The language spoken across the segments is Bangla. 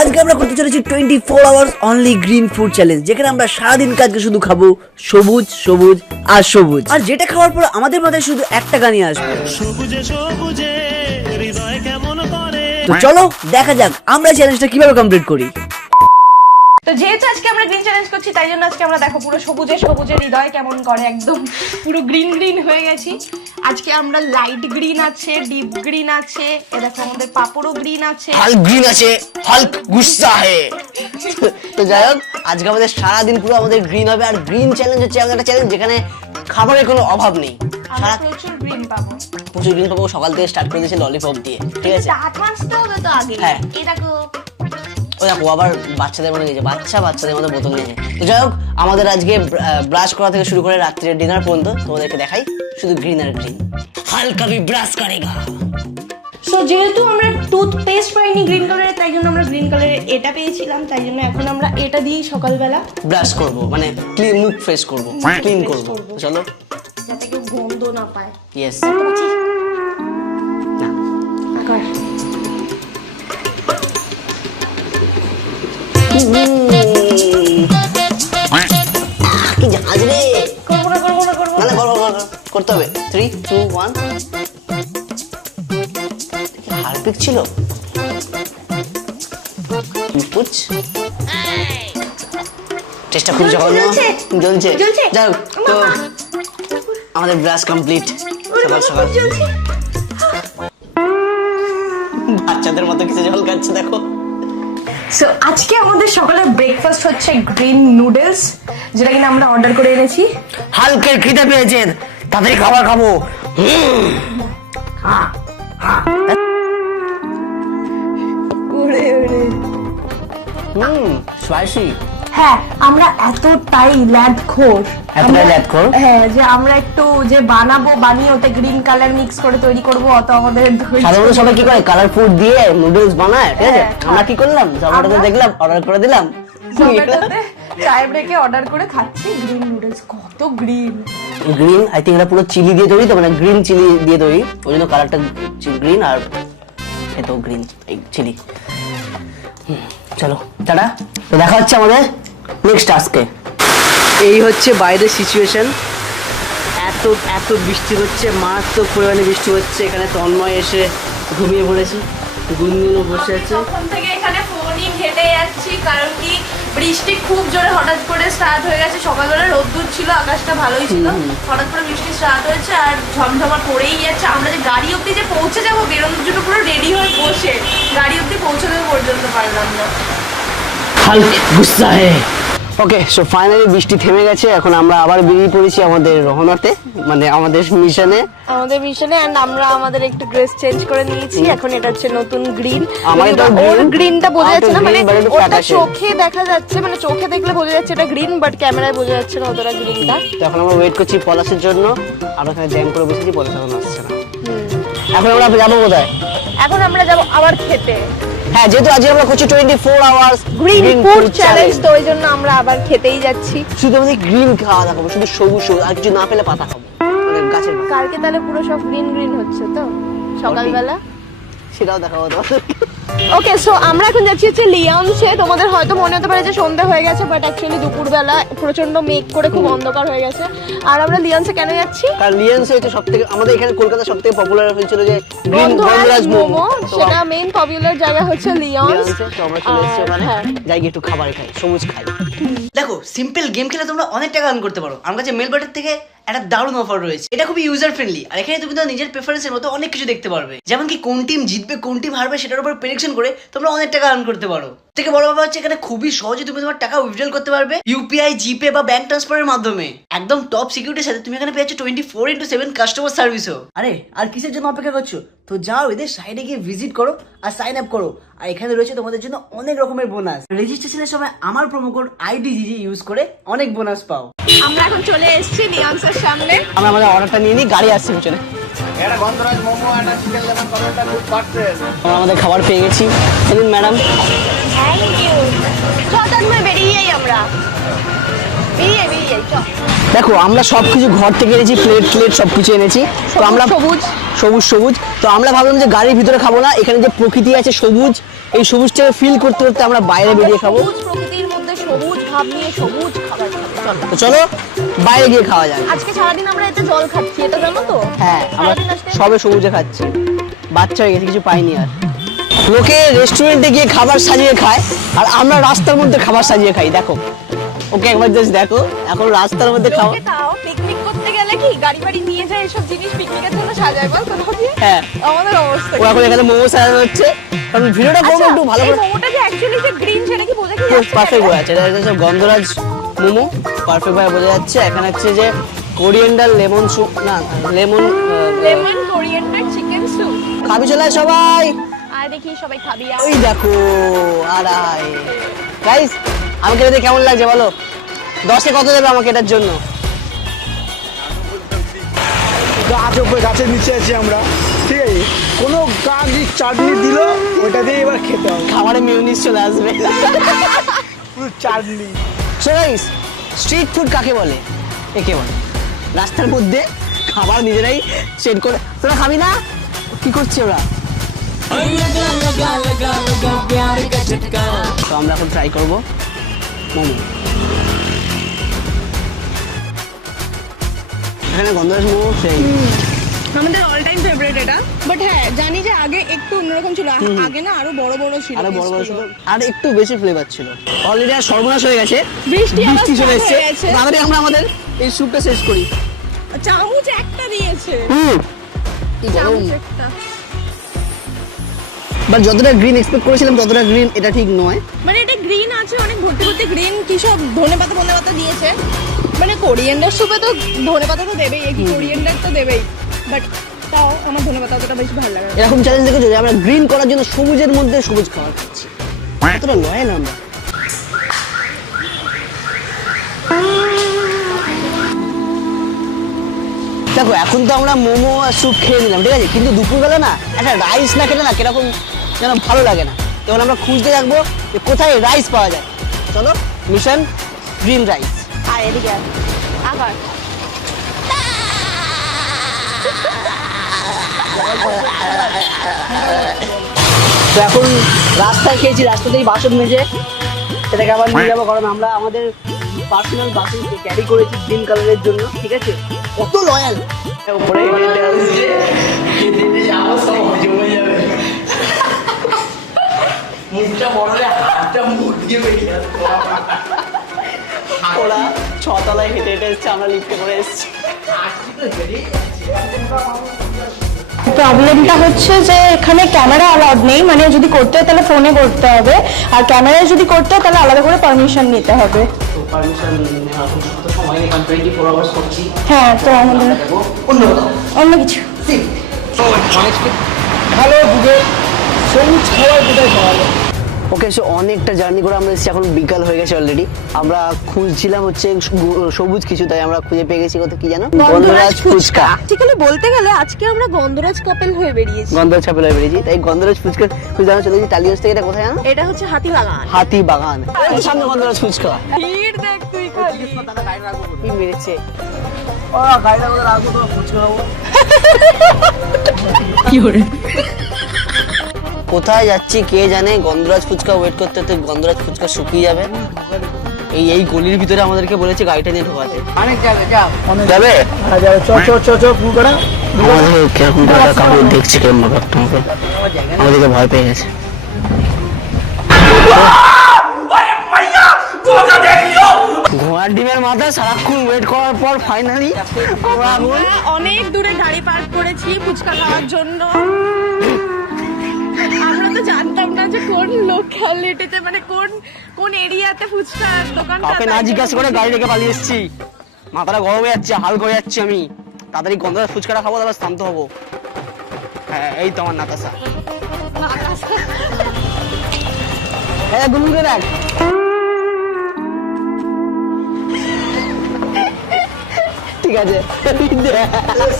আজকে আমরা করতে চলেছি 24 hours only green food challenge, যেখানে আমরা সারাদিন কাজকে শুধু খাবো সবুজ সবুজ আর সবুজ। আর যেটা খাওয়ার পর আমাদের মাথায় শুধু একটা গানই আসবে, সবুজে সবুজে হৃদয় কেমন করে। তো চলো দেখা যাক আমরা চ্যালেঞ্জটা কিভাবে কমপ্লিট করি। তো যেহেতু আজকে আমরা গ্রিন চ্যালেঞ্জ করছি, তাই জন্য আজকে আমরা দেখো পুরো সবুজে সবুজে হৃদয় কেমন করে, একদম পুরো গ্রিন গ্রিন হয়ে গেছি। আজকে আমরা লাইট গ্রিন আছে, ডিপ গ্রিন আছে, এ দেখো আমাদের পাপড়ও গ্রিন আছে, হাল্ক গ্রিন আছে, হাল্ক গুস্সা হে। তো যাই হোক, আজকে আমাদের সারাদিন পুরো আমাদের গ্রিন হবে। আর গ্রিন চ্যালেঞ্জ হচ্ছে আমাদের একটা চ্যালেঞ্জ যেখানে খাবারের কোনো অভাব নেই, আমরা প্রচুর গ্রিন পাবো, প্রচুর গ্রিন পাবো। সকাল থেকে স্টার্ট করে দিয়েছি ললিপপ দিয়ে, ঠিক আছে? অ্যাডভান্সটা হবে তো আগে। হ্যাঁ, এটা কো ও দেখো আবার বাচ্চাদের মনে নিয়েছে, বাচ্চাদের মধ্যে বোতল নিয়েছে। তো যাই হোক, আমাদের আজকে ব্রাশ করা থেকে শুরু করে রাত্রের ডিনার পর্যন্ত তোমাদেরকে দেখাই শুধু গ্রিন আর গ্রিন। হালকা ভি ব্রাশ করেগা। সো যেহেতু আমরা টুথপেস্ট পাইনি গ্রিন কালারের, তাই জন্য আমরা গ্রিন কালারের এটা পেয়েছিলাম, তাই জন্য এখন আমরা এটা দিয়েই সকালবেলা ব্রাশ করব, মানে ক্লিন মুখ ফ্রেশ করব, ক্লিন করব। চলো, যাতে কেউ গন্ধ না পায়। ইয়েস। কি জাহাজ রে, করবো না করতে হবে। 3 2 1। হারপিক ছিল কুছ চেষ্টা খুব জঘন্য জ্বলছে। যাই হোক, তো আমাদের ব্রাশ কমপ্লিট। সকাল সকাল বাচ্চাদের মতো কিছু জল খাচ্ছে দেখো। সো আজকে আমাদের সকালে ব্রেকফাস্ট হচ্ছে গ্রিন নুডলস, যেটা কিনা আমরা অর্ডার করে এনেছি। হালকের খিদে পেয়েছে, তাড়াতাড়ি খাবার খাবো। স্পাইসি। হ্যাঁ, আমরা এতটাই ল্যাদখোর, হ্যাঁ, যে আমরা একটু যে বানিয়ে ওতে গ্রিন কালার মিক্স করে তৈরি করব, অত আমাদের সাধারণত সবাই কি করে কালার ফুড দিয়ে নুডলস বানায়, ঠিক আছে? আমরা কি করলাম, জোম্যাটোতে দেখলাম, অর্ডার করে দিলাম, জোম্যাটোতে চায় ব্রেকে অর্ডার করে খাচ্ছি গ্রিন নুডলস। কত গ্রিন, আই থিঙ্ক এটা পুরো চিলি দিয়ে তৈরি, তো মানে গ্রিন চিলি দিয়ে তৈরি, ওই জন্য কালারটা গ্রিন আর এটাও গ্রিন, এই চিলি। চলো টাটা, তো দেখা হচ্ছে আমাদের নেক্সট টাস্কে। এই হচ্ছে বাইরের সিচুয়েশন, এত এত বৃষ্টি হচ্ছে, মারাত্মক পরিমাণে বৃষ্টি হচ্ছে। এখানে তন্ময় এসে ঘুমিয়ে পড়েছে, গুনগুনও বসে আছে। তখন থেকে এখানে ফোনই ঘেটে যাচ্ছি, কারণ কি বৃষ্টি খুব জোরে হঠাৎ করে স্টার্ট হয়ে গেছে। সকালবেলা রোদ্দুর ছিল, আকাশটা ভালোই ছিল, হঠাৎ করে বৃষ্টি স্টার্ট হয়েছে আর ঝমঝমা পড়েই যাচ্ছে। আমরা যে গাড়ি অবধি যে পৌঁছে যাবো, বেরোনোর জন্য পুরো রেডি হয়ে বসে গাড়ি অবধি পৌঁছে দেবো পর্যন্ত পারলাম না। হালক গুস্সা হে। ওকে, সো ফাইনালি বৃষ্টি থেমে গেছে। এখন আমরা আবার বেরিয়ে পড়েছি আমাদের রহনাতে, মানে আমাদের মিশনে। এন্ড আমরা আমাদের একটু ড্রেস চেঞ্জ করে নিয়েছি। এখন এটা হচ্ছে নতুন গ্রিন। আমাদের ওর গ্রিনটা বোঝা যাচ্ছে না, মানে ওটা চোখে দেখা যাচ্ছে, মানে চোখে দেখলে বোঝা যাচ্ছে এটা গ্রিন, বাট ক্যামেরায় বোঝা যাচ্ছে না অতটা গ্রিনটা। এখন আমরা ওয়েট করছি পলাশের জন্য। আমরা এখানে জ্যাম করে বসেছি, পলাশ এখন আসছে না। এখন আমরা যাবো কোথায়? এখন আমরা যাব আবার খেতে। হ্যাঁ, যেহেতু আজকে আমরা করছি 24 আওয়ার্স গ্রিন ফুড চ্যালেঞ্জ, তো ওই জন্য আমরা আবার খেতেই যাচ্ছি। শুধু আমাদের গ্রিন খাওয়া দাওয়া করবো, শুধু সবুজ সবুজ, আর কিছু না পেলে পাতা খাবো, মানে গাছের পাতা। কালকে তাহলে পুরো সব গ্রিন গ্রিন হচ্ছে তো সকালবেলা, সেটাও দেখাবো তো। ওকে, সো আমরা এখন যাচ্ছি হচ্ছে লিয়ন্সে। তোমাদের হয়তো মনে হতে পারে যে সন্ধ্যা হয়ে গেছে, বাট অ্যাকচুয়ালি দুপুরবেলা প্রচন্ড মেঘ করে খুব অন্ধকার হয়ে গেছে। আর আমরা লিয়ন্সে কেন যাচ্ছি? কারণ লিয়ন্সে হচ্ছে সবথেকে, আমাদের এখানে কলকাতা সবথেকে পপুলার হয়েছিল যে বন্ধুরাজ মোমো, সেটা মেইন পপুলার জায়গা হচ্ছে লিয়ন্স। তো আমরা চলে এসেছি ওখানে, যাই একটু খাবার খাই, সবুজ খাই। দেখো, সিম্পল গেম খেলে তোমরা অনেক টাকা আর্ন করতে পারো। আমার কাছে মেল বাটার থেকে একটা দারুণ অফার রয়েছে। এটা খুবই ইউজার ফ্রেন্ডলি, আর এখানে তুমি তোমার নিজের প্রেফারেন্সের মতো অনেক কিছু দেখতে পারবে, যেমন কি কোন টিম জিতবে, কোন টিম হারবে, সেটার উপর প্রেডিকশন করে তোমরা অনেক টাকা আর্ন করতে পারো। থেকে বড় ব্যাপার হচ্ছে এখানে খুবই সহজে তুমি তোমার টাকা উইথড্রল করতে পারবে ইউপিআই, জিপে বা ব্যাংক ট্রান্সফারের মাধ্যমে। একদম টপ সিকিউরিটির সাথে তুমি এখানে পেয়েছো 24/7 কাস্টমার সার্ভিসও। আরে আর কিসের জন্য অপেক্ষা করছো? তো যাও এদের সাইডে গিয়ে ভিজিট করো আর সাইন আপ করো। আর এখানে রয়েছে তোমাদের জন্য অনেক রকমের বোনাস। রেজিস্ট্রেশনের সময় আমার প্রোমো কোড IDGG ইউজ করে অনেক বোনাস পাও। আমরা এখন চলে এসেছি লিয়ন্সের সামনে। আমরা আমাদের অর্ডারটা নিয়ে নিই, গাড়ি আসছে পিছনে। এটা গন্ধরাজ মোমো, এটা চিকেন লেমন কর্নেরটা খুব পারফেক্ট। আমরা আমাদের খাবার পেয়ে গেছি। চলুন ম্যাডাম, থ্যাংক ইউ। চল তাহলে বেরিয়ে যাই আমরা, বেরিয়ে যাই চল। দেখো আমরা সবকিছু ঘর থেকে এনেছি, প্লেট সবকিছু এনেছি। তো আমরা সবুজ সবুজ তো আমরা ভাবলাম যে গাড়ির ভিতরে খাবো না, এখানে যে প্রকৃতি আছে সবুজ, এই সবুজটাকে ফিল করতে করতে আমরা বাইরে বেরিয়ে খাবো। সবুজ প্রকৃতির মধ্যে সবুজ ভাব নিয়ে সবুজ খাবার খাবো চল। তো চলো বাইরে গিয়ে খাওয়া যাক। আজকে সারাদিন আমরা এতে জল খাচ্ছি, এটা জানো তো? হ্যাঁ আমরা সারাদিন আজকে সবে সবুজে খাচ্ছি, বাচ্চা হয়ে গেছে কিছু পাইনি আর। লোকে রেস্টুরেন্টে গিয়ে খাবার সাজিয়ে খায় আর আমরা রাস্তার মধ্যে খাবার সাজিয়ে খাই। দেখো ওকে একবার জাস্ট দেখো, এখন রাস্তার মধ্যে খাওয়া। লোকে তাও পিকনিক করতে গেলে কি গাড়ি বাড়ি নিয়ে যায় এসব জিনিস পিকনিকের জন্য সাজায় বল কোথাও দিয়ে? হ্যাঁ আমাদের অবস্থা ও এখন এখানে মোমো সাজানো হচ্ছে, কারণ ভিডিওটা করবো একটু ভালো এই করে। মোমোটা যে অ্যাকচুয়ালি যে গ্রিন সেটা কি বোঝা কি যাচ্ছে? পারফেক্ট বোঝা যাচ্ছে, এটা হচ্ছে গন্ধরাজ মোমো, পারফেক্ট ভাবে বোঝা যাচ্ছে। এখানে হচ্ছে যে কোরিয়েন্ডার লেমন স্যুপ, না lemon lemon coriander chicken soup. খাবি চলে আয় সবাই। আর দেখি সবাই খাবি আর ওই দেখো আড়াই। গাইস আমাকে এটা কেমন লাগছে বলো, 10-এ কত দেবে আমাকে এটার জন্য? গাছ উপরে গাছের নিচে আছি আমরা, ঠিক আছে? কোনো গাছ চাটনি দিল ওটা দিয়ে এবার খেতে হবে, খাবারে মিউনিস চলে আসবে। পুরো চাটনি। সো গাইস স্ট্রিট ফুড কাকে বলে? একে বলে রাস্তার মধ্যে খাবার নিজেরাই সেট করে। তোরা খাবি না? কি করছে ওরা? তো আমরা এখন ট্রাই করবো মোমো। এখানে গন্ধরাজ মোমো সেই আমাদের অল টাইম ফেভারিট এটা। বাট হ্যাঁ জানি যে আগে একটু অন্যরকম ছিল, আগে না আরো বড় বড় ছিল, আরো বড় বড় ছিল আর একটু বেশি ফ্লেভার ছিল। অলরেডি আর সর্বনাশ হয়ে গেছে, বৃষ্টি আবার চলে start এসেছে। হয়ে গেছে। তাড়াতাড়ি আমরা আমাদের এই স্যুপটা শেষ করি। চামচ একটা দিয়েছে, কি গরম। চামচ একটা। বাট যতটা গ্রিন এক্সপেক্ট করেছিলাম ততটা গ্রিন এটা ঠিক নয়। মানে এটা গ্রিন আছে, অনেক ভর্তি ভর্তি গ্রিন, কি সব ধনেপাতা দিয়েছে। মানে কোরিয়েন্ডার সুপে তো ধনেপাতা তো দেবেই, কি কোরিয়েন্ডার তো দেবেই, বাট তাও আমার ধনেপাতা অতটা বেশি ভালো লাগে না। এরকম চ্যালেঞ্জ দেখেছো যে আমরা গ্রিন করার জন্য সবুজের মধ্যে সবুজ খাবার খাচ্ছি, কতটা লয়াল আমরা। দেখো এখন তো আমরা মোমো আর স্যুপ খেয়ে নিলাম, ঠিক আছে, কিন্তু দুপুরবেলা না একটা রাইস না খেলে না কিরকম যেন ভালো লাগে না। তখন আমরা খুঁজতে থাকবো যে কোথায় রাইস পাওয়া যায়। চলো মিশন গ্রিন রাইস। আর এদিকে আয়। আবার তো এখন রাস্তায় খেয়েছি, রাস্তাতেই বাসন মেজে সেটাকে আবার নিয়ে যাবো, কারণ আমরা আমাদের পার্সোনাল বাসন ক্যারি করেছি গ্রিন কালারের জন্য, ঠিক আছে। কত লয়াল উপরে মুখটা বড় হলে হাতটা মুখ দিয়ে বেরিয়ে আসতো। ওরা 6 তলায় হেঁটে হেঁটে এসছে, আমরা লিফটে করে এসছি। প্রবলেমটা হচ্ছে যে এখানে ক্যামেরা অ্যালাউড নেই, মানে যদি করতে হয় তাহলে ফোনে করতে হবে, আর ক্যামেরায় যদি করতে হয় তাহলে আলাদা করে পারমিশন নিতে হবে। তো পারমিশন সময় নেই, 24 আওয়ার্স করছি। হ্যাঁ তো আমাদের অন্য কোথাও অন্য কিছু হ্যালো গুগল, সবুজ খাবার কোথায় পাওয়া যায়? ওকে, সো অনেকটা জার্নি করে আমরা এসেছি, এখন বিকাল হয়ে গেছে অলরেডি। আমরা খুঁজছিলাম হচ্ছে সবুজ কিছু, তাই আমরা খুঁজে পেয়ে গেছি কোথায়, কি জানো, গন্ধরাজ ফুচকা। অ্যাকচুয়ালি বলতে গেলে আজকে আমরা গন্ধরাজ কাপেল হয়ে বেরিয়েছি। গন্ধরাজ ছাপেল হয়ে বেরিয়েছি, তাই গন্ধরাজ ফুচকা খুঁজে আমরা চলে গেছি টালিগঞ্জ থেকে। এটা কোথায় জানো? এটা হচ্ছে হাতিবাগান। হাতি বাগান, এই সামনে গন্ধরাজ ফুচকা। ভিড় দেখ তুই খালি। কি মেরেছে গাড়িটা কোথায় রাখবো, তোমার ফুচকা খাবো। কোথায় যাচ্ছি কে জানে। গন্ধরাজ ফুচকা ওয়েট করতে করতে গন্ধরাজ ফুচকা শুকিয়ে যাবে। এই গলির ভিতরে আমাদেরকে বলেছে গাড়িটা নিয়ে ঢোকাতে। অনেক যাবে, যাও যাবে হ্যাঁ যাবে, চ পুরোটা। আমাদের কিরকম কাপড় দেখছে কেমন ভাবে তোমাকে, আমাদেরকে ভয় পেয়ে গেছে। ঘোড়ার ডিমের মাথা সারাক্ষণ ওয়েট করার পর ফাইনালি আমরা অনেক দূরে গাড়ি পার্ক করেছি ফুচকা খাওয়ার জন্য। আমরা তো জানতাম না যে কোন লোকালিটিতে, মানে কোন এরিয়াতে ফুচকার দোকানটা। কাউকে না জিজ্ঞাসা করে গাড়ি রেখে পালিয়ে এসেছি। মাথাটা গরম হয়ে যাচ্ছে, হাল হয়ে যাচ্ছে। আমি তাড়াতাড়ি গন্ধরাজ ফুচকাটা খাবো, তারপর শান্ত হবো। হ্যাঁ এই তো আমার নাতাশা। হ্যাঁ গুলুকে দেখ, ঠিক আছে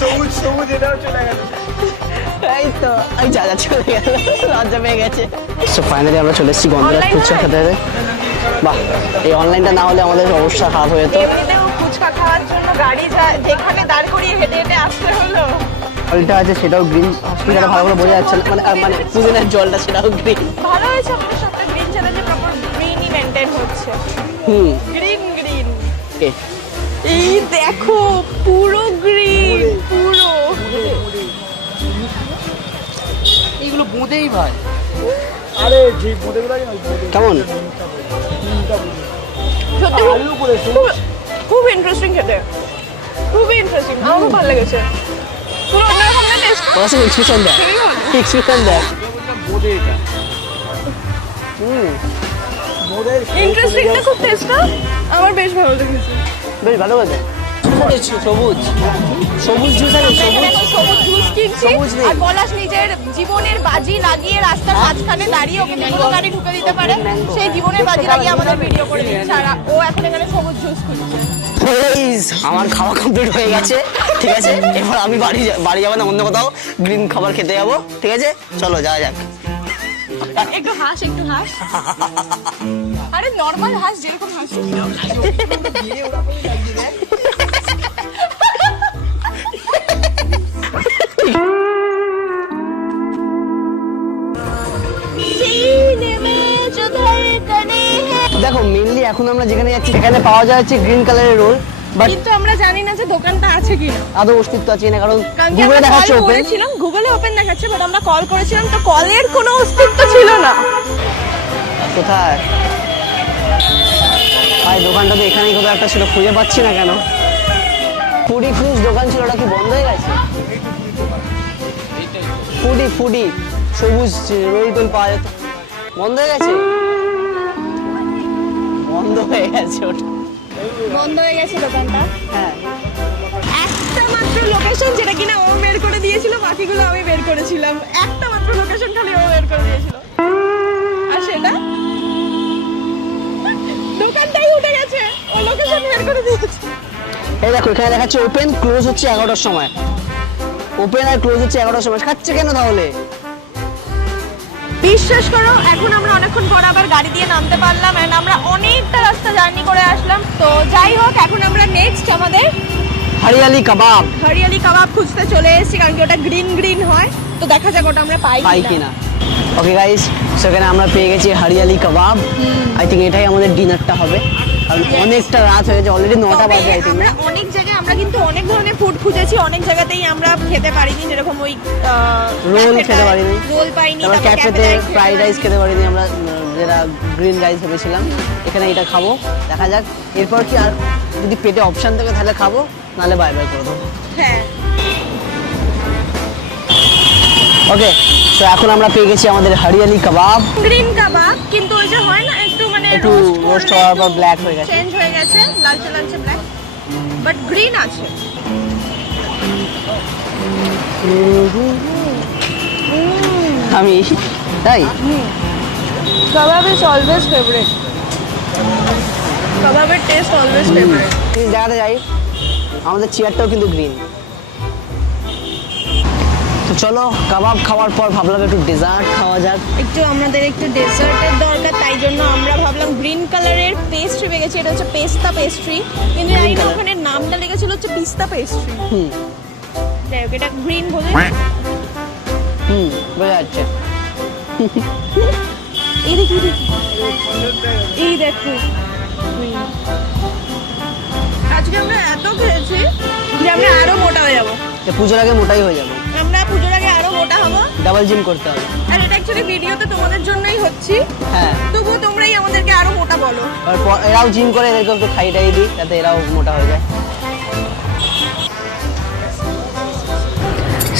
সবুজ এটাও চলে গেল। এই তো এই যা চলে গেল, লজ্জা পেয়ে গেছে। সো ফাইনালি আমরা চলে এসেছি গন্ধরাজ ফুচকা খেতে। বাহ, এই অনলাইনটা না হলে আমাদের অবস্থা খারাপ হয়ে যেত। এমনিতেও ফুচকা খাওয়ার জন্য গাড়ি যেখানে দাঁড় করিয়ে হেঁটে হেঁটে আসতে হলো। জলটা আছে সেটাও গ্রিন, স্পিকারটা ভালো করে বোঝা যাচ্ছে না, মানে পুদিনার জলটা সেটাও গ্রিন। ভালো হয়েছে আমাদের সাথে গ্রিন চ্যালেঞ্জে প্রপার গ্রিনই মেনটেন হচ্ছে। গ্রিন গ্রিন এই দেখো পুরো গ্রিন পুরো। এইগুলো বোঁদেই ভাই। আরে যে বোঁদেগুলো আছে না, কেমন? সত্যি খুব ইন্টারেস্টিং খেতে, খুবই ইন্টারেস্টিং, আমার খুব ভালো লেগেছে। পুরো অন্যরকম না টেস্ট। কত এক্সপ্রেশন দেয়, এক্সপ্রেশন দেয়। বোঁদে এটা বোঁদের ইন্টারেস্টিং না খুব টেস্টটা, আমার বেশ ভালো লেগেছে। বেশ ভালো কথা। সবুজ সবুজ জুস আছে, এখানে এখন সবুজ জুস কিনছি সবুজ নেই। আর পলাশ নিজের জীবনের বাজি লাগিয়ে রাস্তার মাঝখানে দাঁড়িয়ে ওকে কোনো গাড়ি ঢুকে দিতে পারে, সেই জীবনের বাজি লাগিয়ে আমাদের ভিডিও করে দিচ্ছে আর ও এখন এখানে সবুজ জুস খুঁজছে। আমার খাওয়া কমপ্লিট হয়ে গেছে, ঠিক আছে। এবার আমি বাড়ি যাবো না, অন্য কোথাও গ্রিন খাবার খেতে যাবো, ঠিক আছে। চলো যাওয়া যাক। একটু হাস, একটু হাস। আরে নর্মাল হাস, যেরকম হাসি। দেখো মেইনলি এখন আমরা যেখানে যাচ্ছি সেখানে পাওয়া যায় হচ্ছে গ্রিন কালারের রোল, বাট কিন্তু আমরা জানি না যে দোকানটা আছে কিনা। আদৌ অস্তিত্ব আছে না, কারণ কারণ কি গুগলে আমরা দেখাচ্ছে কল ওপেন। করেছিলাম, গুগলে ওপেন দেখাচ্ছে, বাট আমরা কল করেছিলাম তো কলের কোনো অস্তিত্ব ছিল না। কোথায় ভাই দোকানটা তো এখানেই কোথাও একটা ছিল, খুঁজে পাচ্ছি না কেন। ফুডি ফ্রুজ দোকান ছিল, ওটা কি বন্ধ হয়ে গেছে? ফুডি সবুজ রোল টোল পাওয়া যেত, বন্ধ হয়ে গেছে, বন্ধ হয়ে গেছে ওটা। বন্ধ হয়ে গেছে দোকানটা। হ্যাঁ একটা মাত্র লোকেশন যেটা কিনা ও বের করে দিয়েছিল, বাকিগুলো আমি বের করেছিলাম। একটা মাত্র লোকেশন খালি ও বের করে দিয়েছিল, আর সেটা দোকানটাই উঠে গেছে, ও লোকেশন বের করে দিয়েছে। এই দেখো এখানে দেখাচ্ছে ওপেন, ক্লোজ হচ্ছে 11টার সময়। ওপেন আর ক্লোজ হচ্ছে 11টার সময়, খাচ্ছে কেন তাহলে? বিশ্বাস করো এখন আমরা অনেকক্ষণ পর আবার গাড়ি দিয়ে নামতে পারলাম এন্ড আমরা অনেকটা রাস্তা জার্নি করে আসলাম। তো যাই হোক, এখন আমরা নেক্সট আমাদের হরিয়ালি কাবাব হরিয়ালি কাবাব খুঁজতে চলে এসেছি, কারণ কি ওটা গ্রিন গ্রিন হয়। তো দেখা যাক ওটা আমরা পাই পাই কিনা। ওকে গাইস, সেখানে আমরা পেয়ে গেছি হরিয়ালি কাবাব। আই থিঙ্ক এটাই আমাদের ডিনারটা হবে, কারণ অনেকটা রাত হয়ে গেছে, অলরেডি 9টা বাজে। আই থিঙ্ক আমরা অনেক জায়গায় আমরা কিন্তু অনেক ধরনের ফুড খুঁজেছি, অনেক জায়গাতেই আমরা খেতে পারিনি, যেরকম ওই রোল খেতে পারিনি, রোল পাইনি, তারপর ক্যাফেতে ফ্রাইড রাইস খেতে পারিনি আমরা, যেটা গ্রিন রাইস ভেবেছিলাম। এখানে এটা খাবো, দেখা যাক এরপর কি, আর যদি পেটে অপশন থাকে তাহলে খাবো, নাহলে বাই বাই করে দেবো। হ্যাঁ ওকে, তো এখন আমরা পেয়ে গেছি আমাদের হরিয়ালি কাবাব। গ্রিন কাবাব, কিন্তু ওই যে হয় না একটু মানে একটু রোস্ট হওয়ার পর ব্ল্যাক হয়ে গেছে, চেঞ্জ হয়ে গেছে, লালচে লালচে ব্ল্যাক, বাট গ্রিন আছে। আমি তাই কাবাব ইজ অলওয়েজ ফেভারিট, কাবাবের টেস্ট অলওয়েজ ফেভারিট। জায়গাতে যাই, আমাদের চেয়ারটাও কিন্তু গ্রিন। তো চলো কাবাব খাওয়ার পর ভাবলাম একটু ডেজার্ট খাওয়া যাক। একটু আমাদের একটু ডেজার্টের দরকার, তাই জন্য আমরা ভাবলাম গ্রিন কালারের পেস্ট্রি পেয়ে গেছি। এটা হচ্ছে পেস্তা পেস্ট্রি, কিন্তু জানি না ওখানে নামটা লেগেছিল হচ্ছে পিস্তা পেস্ট্রি। যাই হোক, এটা গ্রিন বোঝে। বোঝা যাচ্ছে। এই দেখি, এই দেখো, আজকে আমরা এত খেয়েছি যে আমরা আরো মোটা হয়ে যাবো। পুজোর আগে মোটাই হয়ে যাবে, আমরা পুজোর আগে আরো মোটা হবো। ডাবল জিম করতে হবে। আর এটা অ্যাকচুয়ালি ভিডিওতে তোমাদের জন্যই হচ্ছি, হ্যাঁ, তবুও তোমরাই আমাদেরকে আরো মোটা বলো। আর এরাও জিম করে, এদেরকে একটু খাই টাই দিই যাতে এরাও মোটা হয়ে যায়।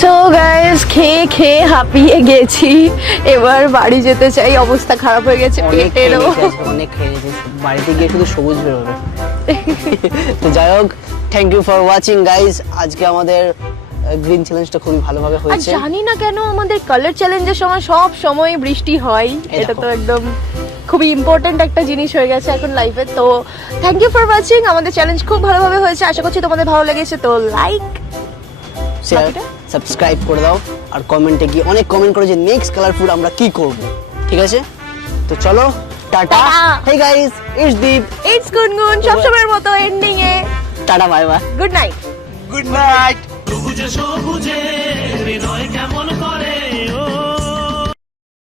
সো গাইস, খেয়ে খেয়ে হাঁপিয়ে গেছি, এবার বাড়ি যেতে চাই। অবস্থা খারাপ হয়ে গেছে পেটেরও। অনেক খেয়ে নিয়েছি, বাড়িতে গিয়ে শুধু সবুজ বেরোবে। তো যাই হোক, thank you for watching guys. আজকে আমাদের গ্রিন চ্যালেঞ্জটা খুবই ভালোভাবে আর হয়েছে। জানি না কেন আমাদের কালার চ্যালেঞ্জের সময় সব সময় বৃষ্টি হয়, এই এটা দেখো। তো একদম খুবই ইম্পর্টেন্ট একটা জিনিস হয়ে গেছে এখন লাইফে। তো থ্যাংক ইউ ফর ওয়াচিং, আমাদের চ্যালেঞ্জ খুব ভালোভাবে হয়েছে, আশা করছি তোমাদের ভালো লেগেছে। তো লাইক, শেয়ার, সাবস্ক্রাইব করে দাও, আর কমেন্টে গিয়ে অনেক কমেন্ট করো যে নেক্সট কালার ফুড আমরা কি করব, ঠিক আছে? তো চলো, tata. Tata. Hey guys, it's Deep. It's Gungun, সবসময়ের মতো এন্ডিং এ tata bye bye. Good night. Good night. সবুজে সবুজে হৃদয় কেমন করে